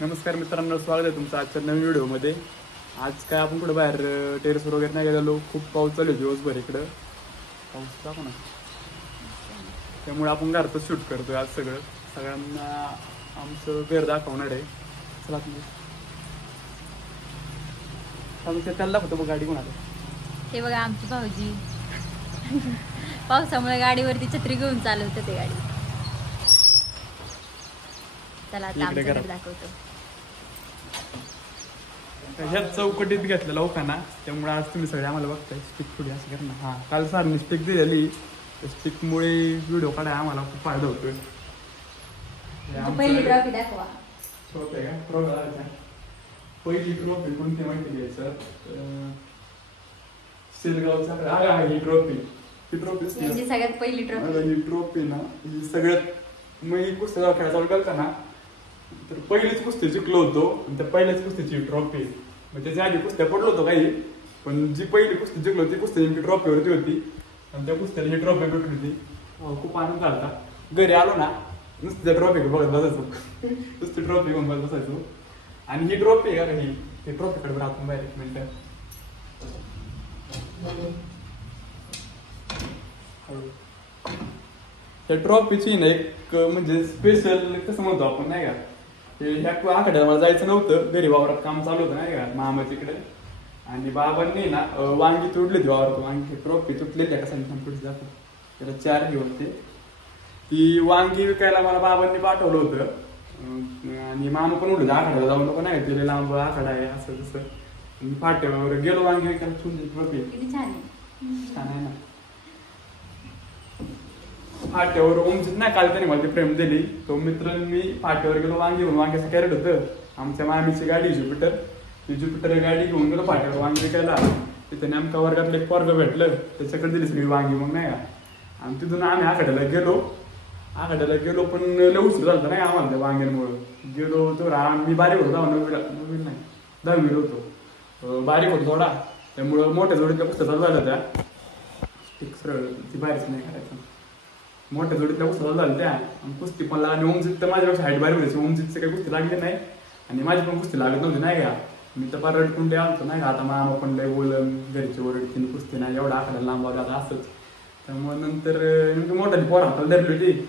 नमस्कार मित्रांनो, स्वागत आहे तुमचं आजच्या नवीन व्हिडिओमध्ये. आज काय आपण कुठे बाहेर टेरेसवर वगैरे नाही गेलो. खूप पाऊस चालू आहे दिवसभर इकडं. पाऊस दाखव ना. त्यामुळे आपण घरातच शूट करतोय आज सगळ्यांना आमचं घर दाखवणार आहे. चला तुम्ही त्याला दाखवतो बघ गाडी कोणाला. हे बघा आमची भाऊजी पावसामुळे गाडीवरती छत्री घेऊन चालवते ते गाडी. चला आता आमच्याकडे दाखवतो. ह्या चौकटीत घेतलेला ओखाना, त्यामुळे आज तुम्ही सगळे आम्हाला बघताय. स्टिक थोडी असं कर ना. हा, काल सरने स्टिक दिलेली. स्टिकमुळे व्हिडिओ काढाय आम्हाला खूप फायदा होतोय. पहिली ट्रॉफी दाखवा. पहिली ट्रॉफी कोणती माहिती घ्यायचं? शिरगावचा ही ट्रॉफी. ही ट्रॉफी सगळ्यात पहिली ट्रॉफी. ही ट्रॉफी ना, ही सगळ्यात मी कुस्ती खेळायचा करता ना, तर पहिलीच कुस्ती जिंकलो होतो. आणि त्या पहिल्याच कुस्तीची ट्रॉफी, म्हणजे त्याच्या आधी कुस्त्या पडलो होतो काही, पण जी पहिली कुस्ती जिंकलो ती कुस्ती नेमकी ट्रॉफीवरती होती. आणि त्या कुस्त्याला ही ट्रॉफी भेटली होती. खूप आनंद झाला. घरी आलो ना, नुसती त्या ट्रॉफी बघत बसायचो. नुसती ट्रॉफी घेऊन बघत बसायचो. आणि ही ट्रॉफी का ही ट्रॉफी कडे आपण बाहेर एक मिनिट. त्या ट्रॉफीची ना एक म्हणजे स्पेशल कसं म्हणतो आपण नाही का, ह्या आखाड्याला मला जायचं नव्हतं. घरी वावरात काम चालू होतं नाही का मामाच्या इकडे. आणि बाबांनी ना वांगी तुटली होती वावरात. वांगी ट्रॉफी तुटलेली आहे कसं पुढे जातो. त्याला 4 हे होते. ती वांगी विकायला मला बाबांनी पाठवलं होतं. आणि मामा पण उठलं आखाड्याला जाऊन नको नाही, तिला लांब आखाडा आहे असं तसं. फाट्यावर गेलो वांगी विकायला. ट्रॉफी छान आहे ना. फाट्यावर उंचीत नाही, काल त्याने मला ती फ्रेम दिली. तो मित्र मी फाट्यावर गेलो वांगी घेऊन. वांग्याचं कॅरेट होतं. आमच्या मामीची गाडी ज्युपिटर. ती ज्युपिटर गाडी घेऊन गेलो फाट्यावर वांगी विकायला. तिथे नेमका वर्गातलं एक पोरगं भेटलं, त्याच्याकडे दिली सगळी वांगी मग नाही का. आणि तिथून आम्ही आखाड्याला गेलो पण लय उशीर झाला नाही आम्हाला त्या वांग्यांमुळं. गेलो तो मी बारीक होतो, 9वी नाही 10वी होतो. बारीक होतो थोडा, त्यामुळं मोठ्या जोडीतल्या पुस्तक चालू झाल्या त्या. एक सरळ ती बारीच नाही करायचं. मोठ्या जोडीतल्या पुस्तक झाल्या त्या. आणि कुस्ती पण आणि ओमजीत तर माझ्यापेक्षा हाईट बारीक होती. ओमजीतचे काही कुस्ती लागली नाही आणि माझी पण कुस्ती लागत नव्हती नाही का. मी तर फार रडकुंडे आणतो नाही का. आता मामा पण लय बोलून घरची ओरडतीन कुस्ती नाही एवढा आखाड्याला लांब आता असंच. त्यामुळे नंतर नेमकी मोठ्याची पोर हाताला धरली होती.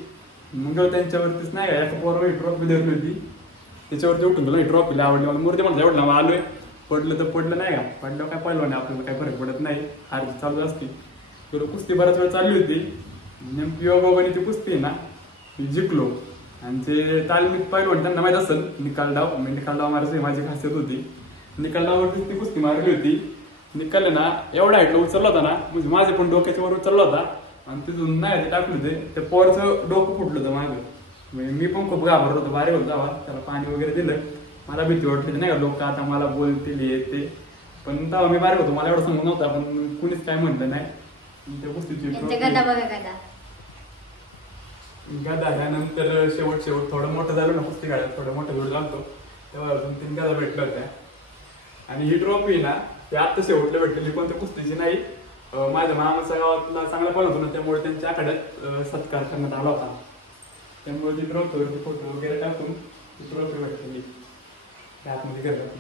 मग त्यांच्यावरतीच नाही का एका पोरावर ट्रॉफी धरली होती. त्याच्यावरती उठून गेलो. ट्रॉफीला आवडली मला. मूर्ती म्हणता एवढं लांब आलोय. पडलं तर पडलं नाही का. पडलं काय पहिलं नाही, आपल्याला काही फरक पडत नाही. हार चालू असते. तर कुस्ती बराच वेळ चालली होती. नेमकी योगाने ती कुस्ती ना जिंकलो. आणि ते तालमीत पहिलं त्यांना माहित असेल निकाल डाव मारायची माझी खासियत होती. निकाल डावावरती ती कुस्ती मारली होती. निकाल ना एवढा हाईटला उचलला होता ना, म्हणजे माझे पण डोक्याच्या वर उचलला होता. आणि तिथून नाही टाकलं होते. त्या पोरचं डोकं फुटलं होतं माझं. म्हणजे मी पण खूप घाबरत होतो. बारीक होतो जावा. त्याला पाणी वगैरे दिलं. मला भीती वाटली नाही का, लोक आता मला बोलतील हे ते. पण तेव्हा मी बारीक होतो, मला एवढं समज नव्हता. पण कुणीच काय म्हटलं नाही. त्या कुस्तीची गदा त्यानंतर शेवट थोडं मोठं झालं ना कुस्ती काढायला. थोडं मोठं जोड लागतो तेव्हा 2-3 गदा भेटल्या होत्या. आणि ही ट्रॉफी ना ते आत्ता शेवटला भेटलेली, कोणत्या कुस्तीची नाही. माझ्या मामाच्या गावातला चांगला पण होतो ना, त्यामुळे त्यांच्या आखाड्यात सत्कार करण्यात आला होता. त्यामुळे ती ट्रॉफीवरती फोटो वगैरे टाकून ती ट्रॉफी भेटलेली आतमध्ये घरात.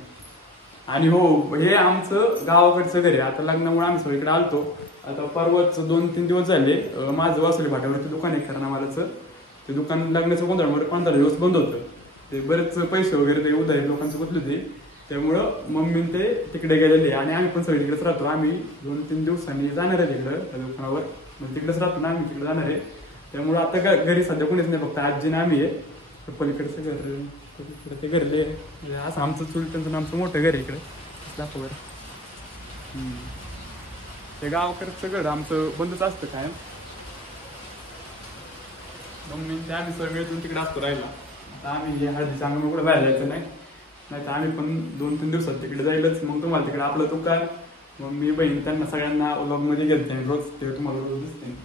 आणि हो, हे आमचं गावाकडचं घर आहे. आता लग्नामुळे आम्ही सगळीकडे आलतो. आता परवाच 2-3 दिवस झाले. माझं वासुली फाट्यावरती दुकान आहे करणामालाचं. ते दुकान लग्नाचं गोंधळामुळे 15 दिवस बंद होतं. ते बरेच पैसे वगैरे ते उधारी लोकांचं गुंतले होते. त्यामुळं मम्मी ते तिकडे गेलेले. आणि आम्ही पण सगळे तिकडेच राहतो. आम्ही 2-3 दिवसांनी जाणार आहे तिकडं त्या दुकानावर. म्हणजे तिकडेच राहतो ना आम्ही, तिकडे जाणार आहे. त्यामुळं आता घरी सध्या कोणीच नाही, फक्त आजीने आम्ही आहे. पलीकडचं घर ते घरले असं आमचं चुलत्यांचं आमचं मोठं घर आहे इकडे दाखवर. ते गावकडचं घर आमचं बंदच असतं काय. मम्मी ते आम्ही सगळेतून तिकडे असतो राहिला. आता आम्ही हळदी चांगलं कुठं बाहेर जायचं नाही तर आम्ही पण 2-3 दिवसात तिकडे जाईलच. मग तुम्हाला तिकडे आपलं दुकान, मम्मी बहीण त्यांना सगळ्यांना व्लॉगमध्ये घेते रोज. ते तुम्हाला रोज दिसते.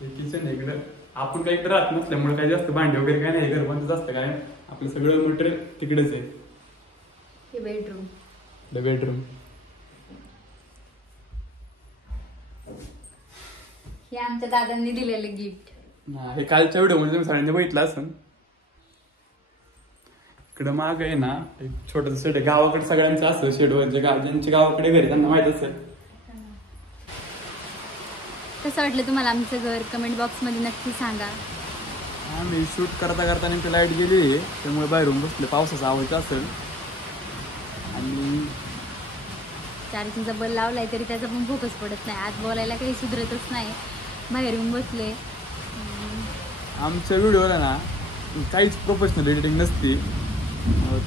किचन आहे इकडं. आपण काही इकडे राहत नसल्यामुळे काही जास्त भांडी वगैरे काय नाही. घर बंदच असतं काय. आपलं सगळं मटेरियल तिकडेच आहे. बेडरूम हे आमच्या दादांनी दिलेलं गिफ्ट. हे कालच्या व्हिडिओ मध्ये तुम्ही सगळ्यांनी बघितलं असं. इकडं माग आहे ना एक छोटस शेड आहे. गावाकडे सगळ्यांचं असं शेडवर ज्यांच्या गावाकडे घरी त्यांना माहित असेल. कसं वाटलं तुम्हाला आमचं घर? कमेंट बॉक्स मध्ये नक्की सांगा. आम्ही शूट करता करता नेमकी लाईट गेली त्यामुळे बाहेरून बसले. पावसाचा आवाज असेल आणि चार्जिंगचा बल लावलाय तरी त्याचा पण फोकस पडत नाही. आज बोलायला काही सुधरतच नाही. बाहेर येऊन बसले. आमच्या व्हिडिओला ना काहीच प्रोफेशनल एडिटिंग नसते.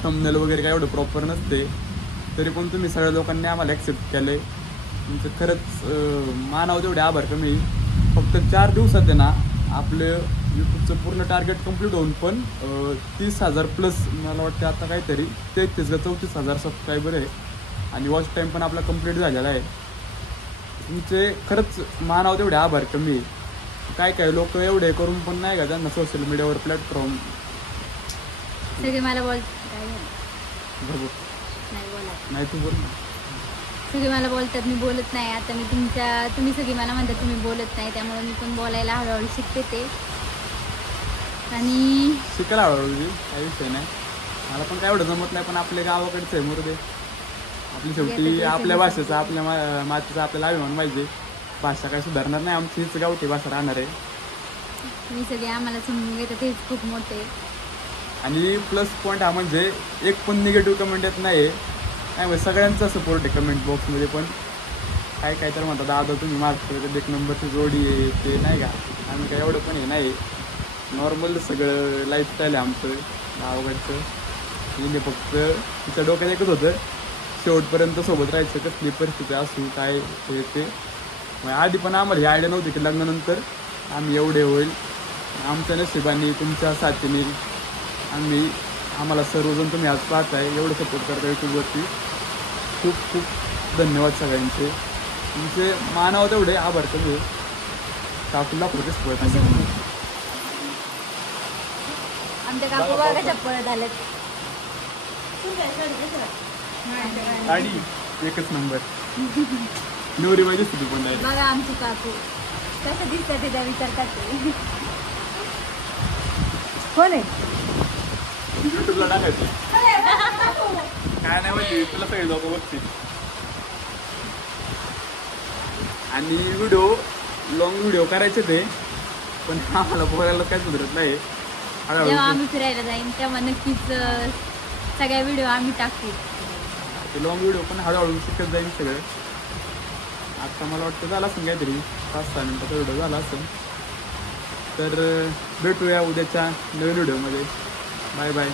थंबनेल वगैरे काय एवढं प्रॉपर नसते. तरी पण तुम्ही सगळ्या लोकांनी आम्हाला ॲक्सेप्ट केलंय. तुमचं खरंच मानावं तेवढे आभार कमी. फक्त 4 दिवसात आहे ना आपलं यूट्यूबचं पूर्ण टार्गेट कम्प्लीट होऊन पण 30,000 प्लस मला वाटतं आता काहीतरी 33 का 34,000 सबस्क्रायबर आहे. आणि वॉच टाईम पण आपला कम्प्लीट झालेला आहे. तुमचे खरंच मानावं तेवढे आभार कमी. काय काय लोक एवढे करून पण नाही का त्यांना सोशल मीडियावर प्लॅटफॉर्म सगळे मला नाही तू बोल ना. सगळे मला बोलतात मी बोलत नाही. आता मी तुम्ही सगळी मला म्हणतात तुम्ही बोलत नाही. त्यामुळे मी पण बोलायला हळूहळू शिकते ते. आणि शिकायला हळूहळू काही विषय नाही. मला पण काय एवढं जमत नाही. पण आपल्या गावाकडचं आहे मुर्दे. आपली शेवटी आपल्या भाषेचा आपल्या मातीचा आपल्याला अभिमान पाहिजे. भाषा काय सुधारणार नाही. आमची हीच गावठी भाषा राहणार आहे. मी सगळे आम्हाला समजून घेतात हेच खूप मोठे. आणि प्लस पॉईंट हा म्हणजे एक पण निगेटिव्ह कमेंट येत नाही. काय म्हणजे सगळ्यांचा सपोर्ट आहे कमेंट बॉक्समध्ये. पण काय काय तर म्हणतात दादा तुम्ही माझं 1 नंबरची जोडी आहे ते नाही का. आम्ही काय एवढं पण हे नाही. नॉर्मल सगळं लाईफस्टाईल आहे आमचं गावाकडचं. म्हणजे फक्त तिच्या डोक्यात एकच होतं शेवटपर्यंत सोबत राहायचं. कसली परिस्थिती असू काय ते. आधी पण आम्हाला ही आयडिया नव्हती की लग्नानंतर आम्ही एवढे होईल. आमच्या नशिबाने तुमच्या साथीने आम्हाला सर्वजण तुम्ही आज पाहताय एवढं सपोर्ट करता यूट्यूबवरती. खूप खूप धन्यवाद सगळ्यांचे. तुमचे मानावं तेवढे आभार कमी. काकूला प्रोटेस्ट पडत आमच्या काकू बघा चप्पल झालेत. गाडी एकच नंबर. नवरी माहिती दिसते पण नाही. बघा आमची काकू कसं दिसतं त्याचा विचार करते. कोण आहे युट्यूबला टाकायचं काय नाही म्हणजे तुला सगळे लोक बघतील. आणि लॉंग व्हिडिओ करायचे ते पण आम्हाला बोलायला काय सुधरत नाही. जेव्हा आम्ही फिरायला जाईन तेव्हा नक्कीच सगळ्या व्हिडिओ आम्ही टाकू. ते लॉंग व्हिडिओ पण हळूहळू शिकत जाईल सगळं. आता मला वाटतं झालं असेल काहीतरी 5-6 मिनिटाचा व्हिडिओ झाला असेल. तर भेटूया उद्याच्या नवीन व्हिडिओमध्ये. Bye bye.